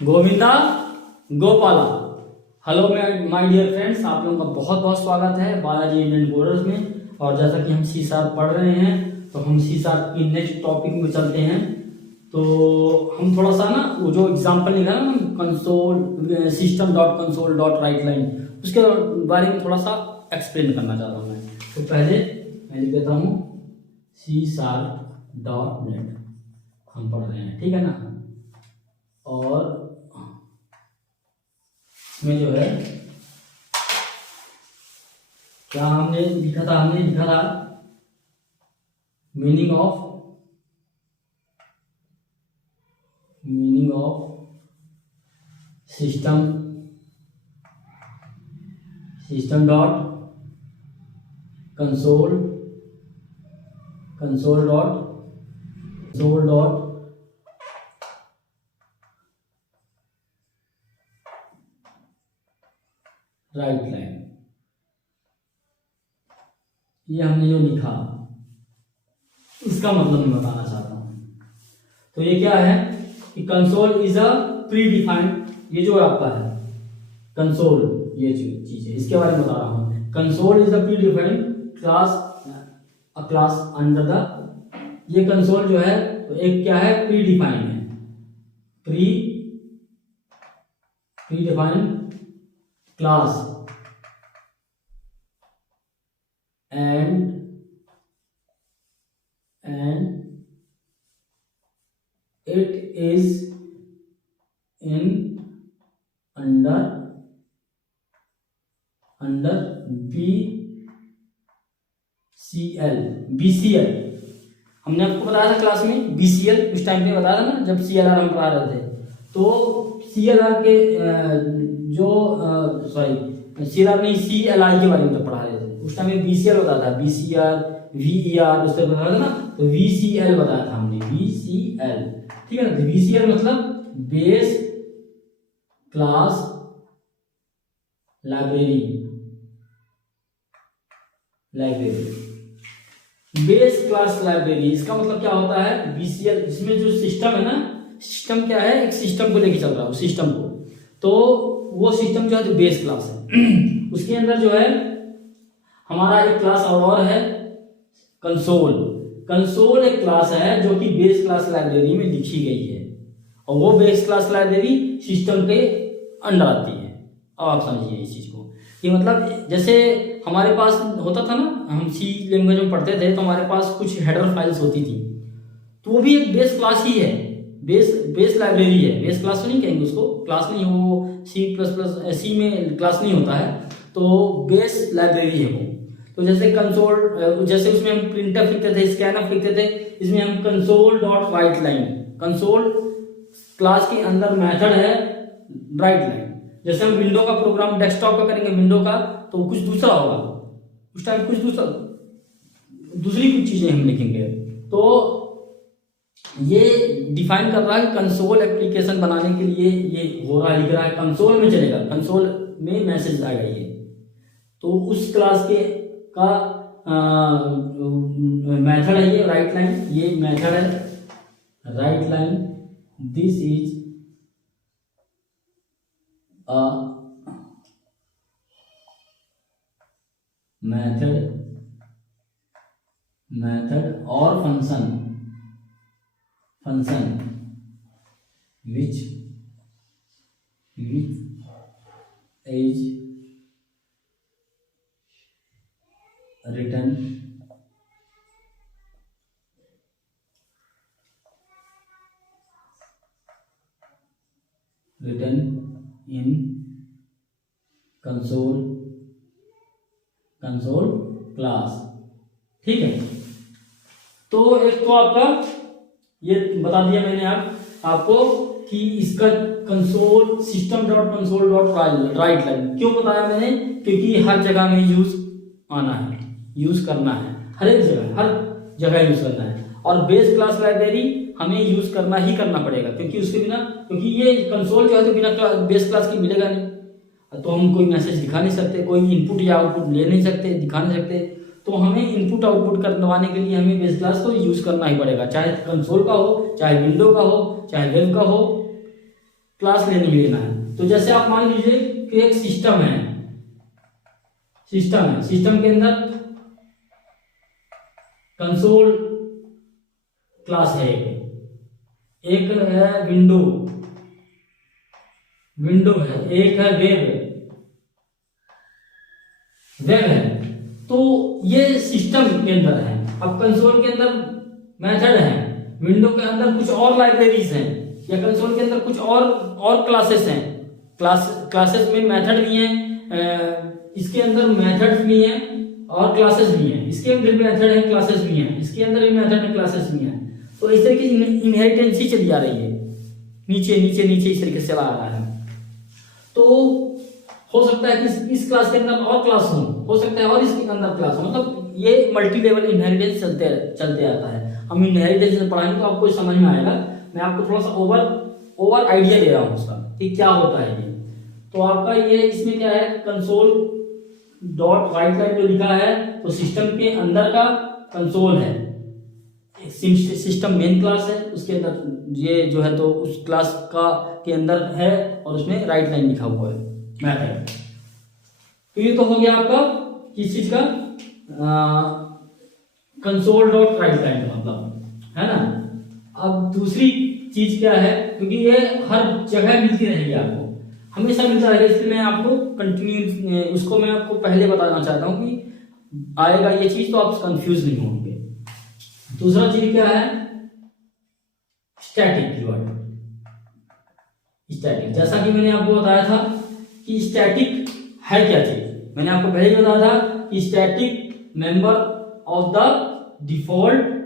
Govinda Gopala. Hello my dear friends, आप लोगों का बहुत बहुत स्वागत है बालाजी इंडियन कोर्स में। और जैसा कि हम सी शार्प पढ़ रहे हैं तो हम सी शार्प की नेक्स्ट टॉपिक में चलते हैं। तो हम थोड़ा सा ना वो जो एग्जांपल लिखा है ना, console system dot console dot right line, उसके बारे में थोड़ा सा एक्सप्लेन करना चाह रहा हूँ मैं। तो पहले मैं लिख देता हूँ सी शार्प डॉट नेट, हम पढ़ रहे हैं, ठीक है ना। और इसमें जो है क्या हमने लिखा था, meaning of system dot console dot right line. ये हमने जो लिखा इसका मतलब मैं बताना चाहता हूं। तो ये क्या है कि console is a pre defined, ये जो आपका है कंसोल, ये चीज है, इसके बारे में बता रहा हूं। Console is a pre defined class under the, ये कंसोल जो है तो एक क्या है, प्री डिफाइंड है, pre defined class and it is in under BCL। हमने आपको बताया था क्लास में BCL, उस टाइम पे बताया था ना जब CLR हम पढ़ा रहे थे। तो CLR के CLR नहीं, CLI के बारे में तो पढ़ा रहे थे उस टाइम में। BCL बताया था, BCR VER उससे बताया था ना, तो VCL बताया था हमने, VCL, ठीक है ना। तो VCL मतलब base class library, base class library. इसका मतलब क्या होता है BCL, इसमें जो सिस्टम है ना, सिस्टम क्या है, एक सिस्टम को लेके चल रहा है, उस सिस्टम को, तो वो सिस्टम जो है तो बेस क्लास है। उसके अंदर जो है हमारा एक क्लास और है कंसोल एक क्लास है जो कि बेस क्लास लाइब्रेरी में लिखी गई है, और वो बेस क्लास लाइब्रेरी सिस्टम के अंडर आती है। अब आप समझिए इस चीज को कि मतलब जैसे हमारे पास होता था ना, हम सी लैंग्वेज में पढ़ते थे तो हमारे पास कुछ हेडर फाइल्स होती थी, तो वो भी एक बेस क्लास ही है, बेस लाइब्रेरी है। बेस क्लास तो नहीं कहेंगे उसको, क्लास नहीं, वो सी में क्लास नहीं होता है, तो बेस लाइब्रेरी है वो। तो जैसे कंसोल, जैसे उसमें हम प्रिंटफ लिखते थे, स्कैनफ लिखते थे, इसमें हम console dot right line, console class के अंदर मेथड है राइट लाइन। जैसे हम विंडो का प्रोग्राम डेस्कटॉप का करेंगे, विंडो का, तो कुछ दूसरा होगा उस टाइम, कुछ दूसरी कुछ चीजें हम लिखेंगे। तो ये डिफाइन कर रहा है कंसोल एप्लीकेशन बनाने के लिए ये हो रहा है, लिख रहा है कंसोल में चलेगा, कंसोल में मैसेज आएगा ये, तो उस क्लास के का मेथड है ये राइट लाइन, ये मेथड है write line. This is a method और function which is written in console class, ठीक है। तो एक तो आपका ये बता दिया मैंने आपको कि इसका console system dot console dot right line क्यों बताया मैंने, क्योंकि हर जगह में यूज आना है, यूज करना है, हर जगह यूज करना है। और बेस क्लास लाइब्रेरी हमें यूज करना ही करना पड़ेगा, क्योंकि उसके बिना, क्योंकि ये कंसोल जो है तो बिना बेस क्लास की मिलेगा नहीं, तो हम कोई मैसेज दिखा नहीं सकते, कोई इनपुट या आउटपुट ले नहीं सकते, दिखा नहीं सकते। तो हमें इनपुट आउटपुट करवाने के लिए हमें बेस क्लास को यूज करना ही पड़ेगा, चाहे कंसोल का हो, चाहे विंडो का हो, चाहे वेब का हो, क्लास लेने ही लेना है। तो जैसे आप मान लीजिए कि एक सिस्टम है, सिस्टम के अंदर कंसोल क्लास है, एक है विंडो है, एक है वेब है। तो ये सिस्टम के अंदर है। अब कंसोल के अंदर मेथड है, विंडो के अंदर कुछ और लाइब्रेरीज हैं, या कंसोल के अंदर कुछ और क्लासेस हैं। क्लासेस में मेथड भी हैं, इसके अंदर मेथड्स भी हैं और क्लासेस भी हैं। इसके अंदर भी मेथड है, क्लासेस भी हैं, इसके अंदर भी मेथड है, क्लासेस भी हैं। तो इस तरीके की इनहेरिटेंस ही चली आ रही है, नीचे इस तरीके से चला आ रहा है। तो हो सकता है कि इस क्लास के अंदर और क्लास हो सकता है और इसके अंदर क्लास हो, मतलब ये मल्टी लेवल इनहेरिटेंस चलते आता है। हम इनहेरिटेंस पढ़ाएंगे तो आपको समझ में आएगा। मैं आपको थोड़ा सा ओवर आइडिया दे रहा हूँ उसका कि क्या होता है ये। तो आपका ये इसमें क्या है, कंसोल डॉट राइट लाइन जो लिखा है, तो सिस्टम के अंदर का कंसोल है, सिस्टम मेन क्लास है, उसके अंदर ये जो है तो उस क्लास का के अंदर है और उसमें राइट लाइन लिखा हुआ है मेथड। तो ये तो हो गया आपका किस चीज का, कंसोल डॉट राइट लाइन का मतलब, है ना। अब दूसरी चीज क्या है, क्योंकि ये हर जगह मिलती रहेगी आपको, हमेशा मिलता रहेगा, इसलिए मैं आपको कंटिन्यू उसको मैं आपको पहले बताना चाहता हूँ कि आएगा ये चीज तो आप कंफ्यूज नहीं होंगे। दूसरा चीज क्या है, स्टैटिक कीवर्ड। स्टैटिक, जैसा कि मैंने आपको बताया था कि स्टैटिक है क्या चीज, मैंने आपको पहले ही बताया था कि static member of the default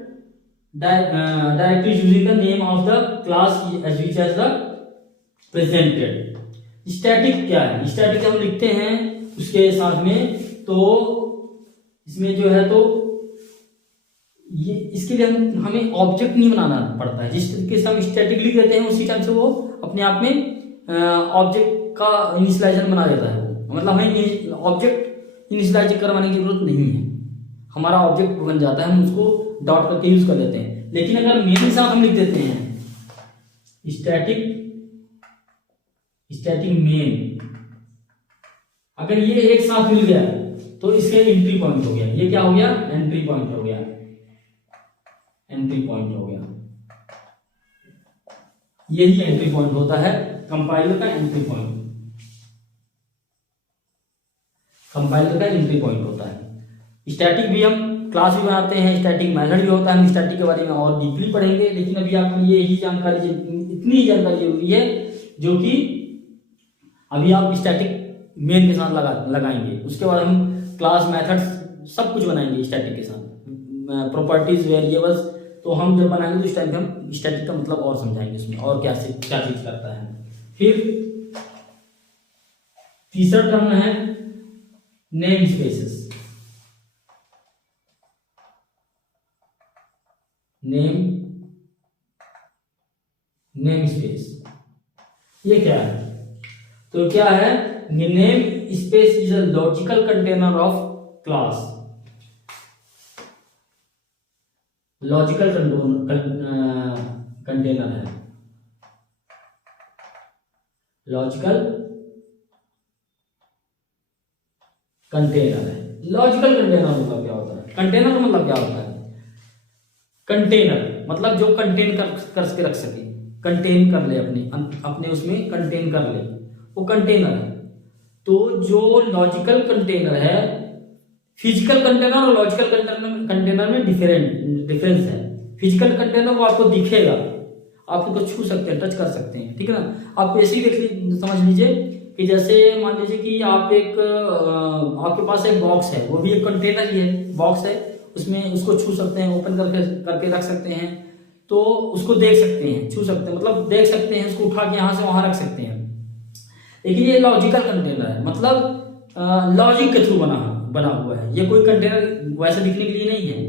directly using the name of the class as which as the presented. Static क्या है, स्टैटिक हम लिखते हैं उसके साथ में, तो इसमें जो है तो ये इसके लिए हमें ऑब्जेक्ट नहीं बनाना पड़ता है। जिस तरीके से हम स्टैटिक लिख देते हैं उसी टाइम से वो अपने आप में ऑब्जेक्ट का इनिशियलाइजेशन बना देता है वो, मतलब हमें ऑब्जेक्ट इनिशियलाइज करवाने की जरूरत नहीं है, हमारा ऑब्जेक्ट बन जाता है, हम उसको डॉट करके यूज कर लेते हैं। लेकिन अगर मेन के साथ हम लिख देते हैं स्टैटिक मेन, अगर ये एक साथ मिल गया तो इसके एंट्री पॉइंट हो गया, ये क्या हो गया, एंट्री पॉइंट हो गया, यही एंट्री पॉइंट होता है कंपाइलर का एंट्री पॉइंट होता है। स्टैटिक भी हम क्लास भी बनाते हैं, स्टैटिक मेथड भी होता है, हम स्टैटिक के बारे में और डीपली पढ़ेंगे, लेकिन अभी आपके लिए यही जानकारी, इतनी ही जानकारी जरूरी है जो कि अभी आप स्टैटिक मेन के साथ लगाएंगे। उसके बाद हम क्लास मेथड्स सब कुछ बनाएंगे स्टैटिक के साथ, प्रॉपर्टीज वेरिएबल्स, तो हम जब बनाएंगे तो इस टाइम पे हम स्टैटिक का मतलब और समझाएंगे उसमें और क्या चीज करता है। फिर तीसरा टर्म है नेम स्पेसेस। नेम स्पेस ये क्या है, तो क्या है, name space is a logical container of class. Logical container है, लॉजिकल कंटेनर है। लॉजिकल कंटेनर मतलब क्या होता है, कंटेनर मतलब क्या होता है, कंटेनर मतलब जो कंटेन करके रख सके, कंटेन कर ले, अपने उसमें कंटेन कर ले, वो कंटेनर है। तो जो लॉजिकल कंटेनर है, फिजिकल कंटेनर और लॉजिकल कंटेनर में डिफरेंस है। फिजिकल कंटेनर वो आपको दिखेगा, आप उसको छू सकते हैं, टच कर सकते हैं, ठीक है ना। आप ऐसे ही समझ लीजिए कि जैसे मान लीजिए कि आपके पास एक बॉक्स है, वो भी एक कंटेनर ही है, बॉक्स है, उसमें उसको छू सकते हैं, ओपन करके रख सकते हैं, तो उसको देख सकते हैं, छू सकते हैं मतलब देख सकते हैं, उसको उठा के यहाँ से वहां रख सकते हैं। लेकिन ये लॉजिकल कंटेनर है, मतलब लॉजिक के थ्रू बना हुआ है, ये कोई कंटेनर वैसे दिखने के लिए नहीं है।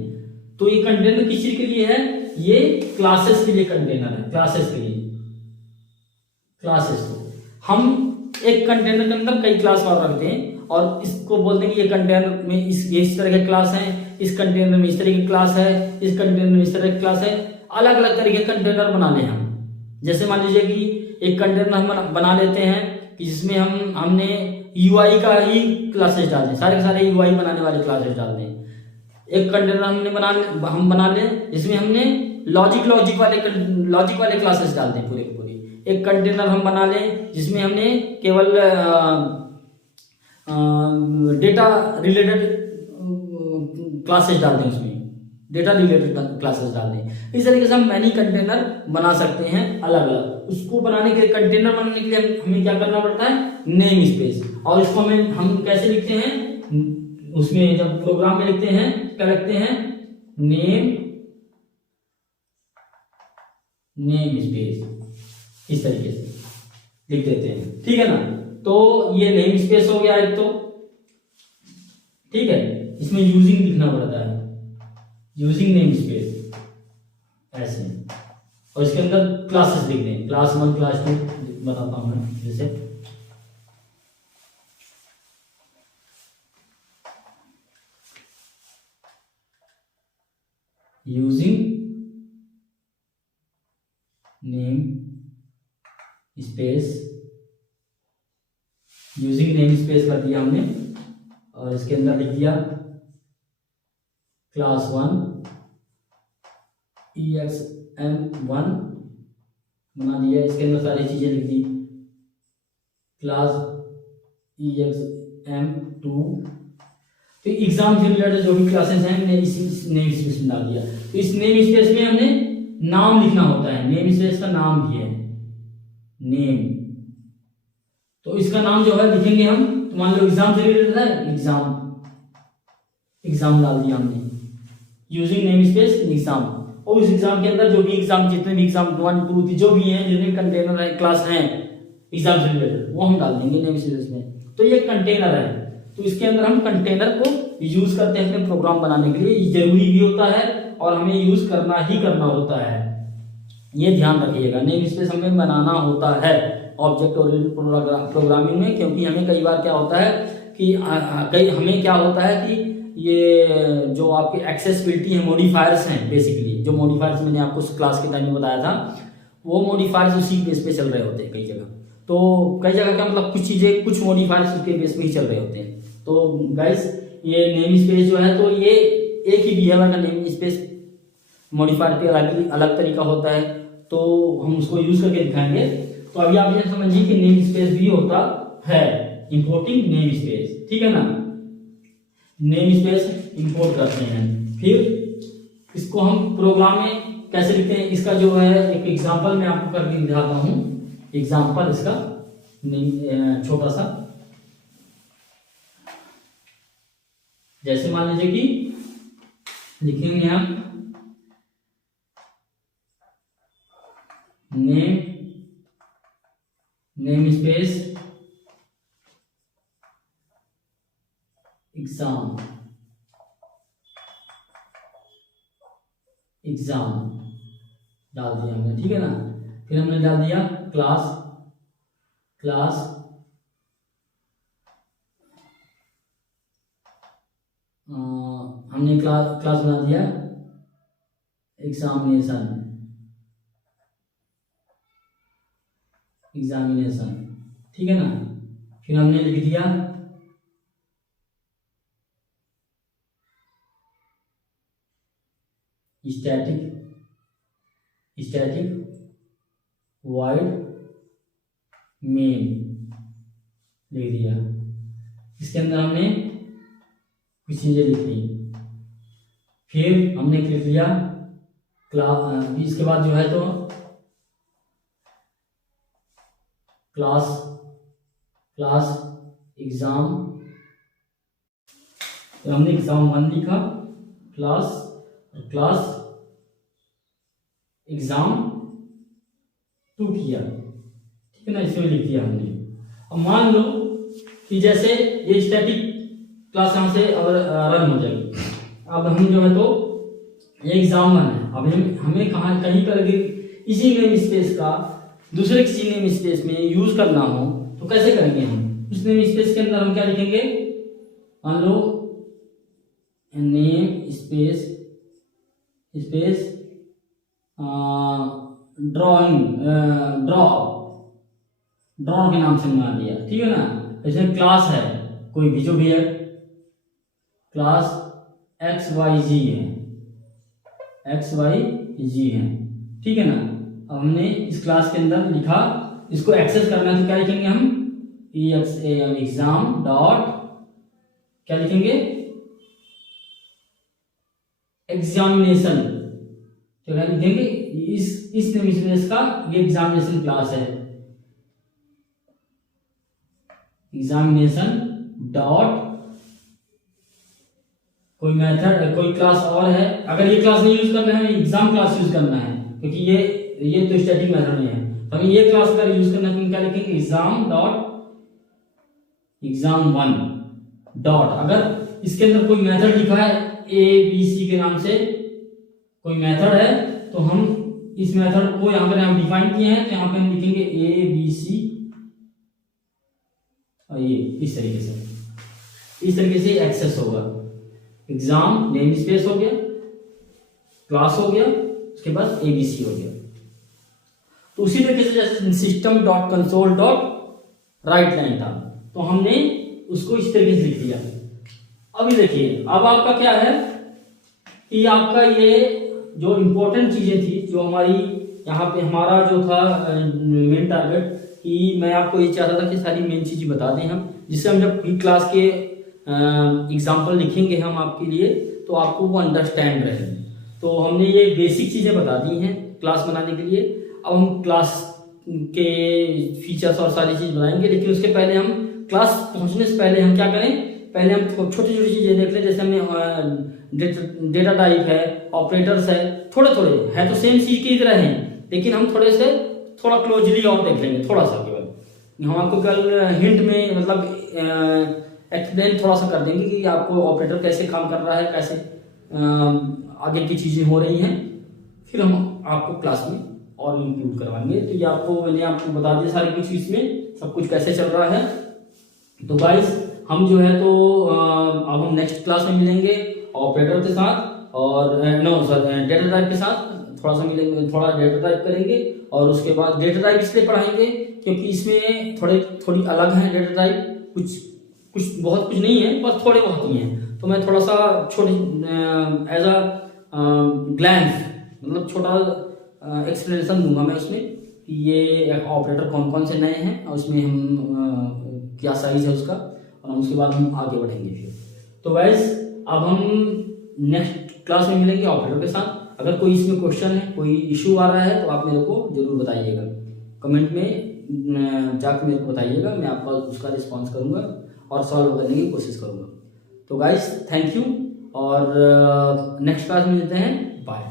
तो ये कंटेनर किस चीज के लिए है, ये क्लासेस के लिए कंटेनर है, क्लासेस के लिए। तो हम एक कंटेनर के अंदर कई क्लास और रखते हैं और इसको बोलते हैं कि ये कंटेनर में इस तरह के क्लास हैं, इस कंटेनर में इस तरह की क्लास है, इस कंटेनर में इस तरह की क्लास है, अलग अलग तरह के कंटेनर बना लें हम। जैसे मान लीजिए कि एक कंटेनर हम बना लेते हैं कि जिसमें हमने यूआई का ही क्लासेस डाल दें, सारे के सारे यूआई बनाने वाले क्लासेस डाल दें। एक कंटेनर हम बना लें जिसमें हमने लॉजिक वाले क्लासेस डाल दें पूरे के पूरे। एक कंटेनर हम बना लें जिसमें हमने केवल डेटा रिलेटेड क्लासेस डाल दें, उसमें डेटा रिलेटेड क्लासेस डाल दें। इस तरीके से हम मैनी कंटेनर बना सकते हैं अलग अलग। उसको बनाने के लिए, कंटेनर बनाने के लिए हमें क्या करना पड़ता है, नेम स्पेस। और इसको हम कैसे लिखते हैं, उसमें जब प्रोग्राम में लिखते हैं क्या लिखते हैं, नेम स्पेस, इस तरीके से लिख देते हैं, ठीक है ना। तो ये नेम स्पेस हो गया एक, तो ठीक है। इसमें यूजिंग लिखना पड़ता है, यूजिंग नेम स्पेस ऐसे, और इसके अंदर क्लासेस लिख दें, क्लास 1 क्लास 2 बताता हूं मैं। जैसे using name space, using name space कर दिया हमने, और इसके अंदर लिख दिया क्लास 1 EXM1 बना दिया। इसके अंदर सारी चीजें लिख दी, क्लास EXM2। तो एग्जाम से रिलेटेड जो भी क्लासेस हैं हमने इस नेम स्पेस में डाल दिया। तो इस नेम स्पेस में हमने नाम लिखना होता है, नेम स्पेस का नाम भी है नेम। तो इसका नाम जो है लिखेंगे हम, तो मान लो एग्जाम से रिलेटेड है, एग्जाम डाल दिया हमने, यूजिंग नेम स्पेस एग्जाम। और उस एग्जाम के अंदर जो भी एग्जाम, जितने भी एग्जाम 1 2 3 जो भी हैं, जितने कंटेनर है क्लास हैं एग्जाम से रिलेटेड, वो हम डाल देंगे नेम स्पेस में। तो ये कंटेनर है, तो इसके अंदर हम कंटेनर को यूज करते हैं अपने प्रोग्राम बनाने के लिए। ये जरूरी भी होता है और हमें यूज करना ही करना होता है, ये ध्यान रखिएगा। नेम स्पेस हमें बनाना होता है ऑब्जेक्ट ओरिएंटेड प्रोग्रामिंग में, क्योंकि हमें कई बार क्या होता है कि हमें क्या होता है कि ये जो आपके एक्सेसिबिलिटी है, मॉडिफायर्स हैं बेसिकली, जो मॉडिफायर्स मैंने आपको क्लास के टाइम में बताया था, वो मॉडिफायर्स उसी बेस पे चल रहे होते हैं कई जगह। तो कई जगह का मतलब कुछ चीजें, कुछ मॉडिफायर्स उसके बेस में ही चल रहे होते हैं। तो गाइस ये नेम स्पेस जो है, तो ये एक ही बिहेवियर का नेम स्पेस मॉडिफायर के अलग तरीका होता है, तो हम उसको यूज करके दिखाएंगे। तो अभी आप ये समझिए कि नेम स्पेस भी होता है, इंपोर्टिंग नेम स्पेस, ठीक है ना। नेम स्पेस इंपोर्ट करते हैं, फिर इसको हम प्रोग्राम में कैसे लिखते हैं, इसका जो है एक एग्जांपल मैं आपको करके दिखाता हूं। एग्जांपल इसका छोटा सा, जैसे मान लीजिए कि लिखेंगे हम नेम स्पेस एग्जाम डाल दिया हमने, ठीक है ना। फिर हमने डाल दिया क्लास हमने क्लास बना दिया एग्जामिनेशन, ठीक है ना। फिर हमने लिख दिया स्टैटिक वॉइड मेन लिख दिया। इसके अंदर हमने कुछ चीजें लिख दी, फिर हमने लिख लिया क्लास। इसके बाद जो है तो क्लास एग्जाम, तो हमने एग्जाम 1 लिखा, क्लास एग्जाम 2 किया, ठीक है ना। इसमें लिख दिया हमने। अब मान लो कि जैसे ये स्टैटिक क्लास यहाँ से अगर रन हो जाएगी, अब हम जो है तो ये एग्जाम 1 है, अब हमें कहीं पर भी इसी नेम स्पेस का दूसरे किसी नेम स्पेस में यूज करना हो तो कैसे करेंगे हम। उस नेम स्पेस के अंदर हम क्या लिखेंगे, मान लो नेम स्पेस ड्रॉ डॉट के नाम से बना दिया, ठीक है ना। जैसे क्लास है कोई भी, जो भी है क्लास XYZ है, XYZ है, ठीक है ना। अब हमने इस क्लास के अंदर लिखा, इसको एक्सेस करना है तो क्या लिखेंगे हम, एग्जाम डॉट क्या लिखेंगे, एग्जामिनेशन, तो क्या लिखेंगे, इस नेम का ये एग्जामिनेशन क्लास है, एग्जामिनेशन डॉट कोई मेथड, कोई क्लास और है। अगर ये क्लास नहीं यूज करना है, एग्जाम क्लास यूज करना है, क्योंकि ये तो स्टैटिक मेथड में है, तो हमें ये क्लास का यूज करना है, तो क्या लिखेंगे, एग्जाम डॉट एग्जाम1 डॉट, अगर इसके अंदर कोई मेथड लिखा है ABC के नाम से, कोई मेथड है, तो हम इस मेथड को यहाँ पर हम डिफाइन किए हैं, तो यहाँ पे हम लिखेंगे ABC, और ये इस तरीके से एक्सेस होगा। एग्जाम नेम स्पेस हो गया, क्लास हो गया, उसके बाद ABC हो गया। तो उसी तरीके से जैसे system dot console dot right line था, तो हमने उसको इस तरीके से लिख दिया। अभी देखिए, अब आपका क्या है कि आपका ये जो इम्पोर्टेंट चीजें थी, जो हमारी यहाँ पे हमारा जो था मेन टारगेट, कि मैं आपको ये चाहता था कि सारी मेन चीजें बता दें हम, जिससे हम जब क्लास के एग्जाम्पल लिखेंगे हम आपके लिए, तो आपको वो अंडरस्टैंड रहे। तो हमने ये बेसिक चीजें बता दी हैं क्लास बनाने के लिए। अब हम क्लास के फीचर्स और सारी चीज बनाएंगे, लेकिन उसके पहले हम क्लास पहुंचने से पहले हम क्या करें, पहले हम छोटी छोटी चीजें देख लें। जैसे हमने डेटा टाइप है, ऑपरेटर्स है, थोड़े है तो सेम चीज की तरह हैं, लेकिन हम थोड़ा क्लोजली और देख लेंगे, थोड़ा सा केवल। हम आपको कल हिंट में मतलब एक्सप्लेन थोड़ा सा कर देंगे कि आपको ऑपरेटर कैसे काम कर रहा है, कैसे आगे की चीजें हो रही हैं, फिर हम आपको क्लास में और इंक्लूड करवाएंगे। तो ये मैंने आपको बता दिया सारी कुछ, इसमें सब कुछ कैसे चल रहा है। तो गाइस, हम जो है तो अब हम नेक्स्ट क्लास में मिलेंगे ऑपरेटर के साथ, और डेटा टाइप के साथ थोड़ा सा मिलेंगे, थोड़ा डेटा टाइप करेंगे, और उसके बाद डेटा टाइप इसलिए पढ़ाएंगे क्योंकि इसमें थोड़ी अलग है डेटा टाइप, कुछ बहुत कुछ नहीं है, बस थोड़े बहुत ही हैं। तो मैं थोड़ा सा छोटी एज अ ग्लैंस, मतलब छोटा एक्सप्लेनेशन दूंगा मैं उसमें कि ये ऑपरेटर कौन कौन से नए हैं, और उसमें हम क्या साइज है उसका, और उसके बाद हम आगे बढ़ेंगे फिर। तो गाइस, अब हम नेक्स्ट क्लास में मिलेंगे ऑपरेटर के साथ। अगर कोई इसमें क्वेश्चन है, कोई इशू आ रहा है, तो आप मेरे को जरूर बताइएगा, कमेंट में जाकर मेरे को बताइएगा, मैं आपका उसका रिस्पॉन्स करूँगा और सॉल्व करने की कोशिश करूँगा। तो गाइस, थैंक यू, और नेक्स्ट क्लास में मिलते हैं, बाय।